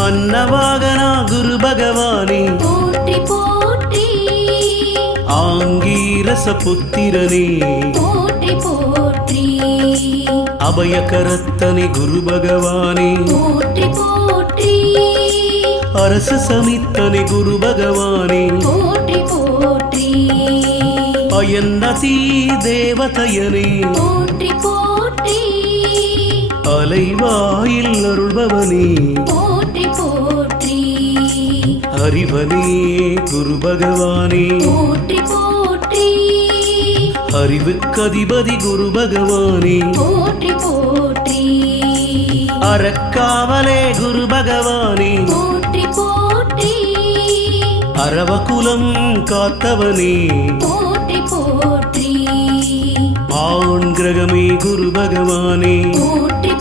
அன்னவாகனா குரு பகவானே. போற்றி போற்றி. ஆங்கீரச புத்திரனே. போற்றி போற்றி. அபயகரத்தனை குரு பகவானே. போற்றி போற்றி. அரசு சமித்தனை குரு பகவானே. போற்றி போற்றி. அயன்னதி தேவதையனே. போற்றி போற்றி. அலைவாயில் அருள்பவனே. அறிவனே குரு பகவானே போற்றி போற்றி. அறிவுக்கதிபதி குரு பகவானே போற்றி போற்றி. அறக்காவலே குரு பகவானே போற்றி போற்றி. அரவகுலம் காத்தவனே. போற்றி போற்றி. ஆண் கிரகமே குரு பகவானே போற்றி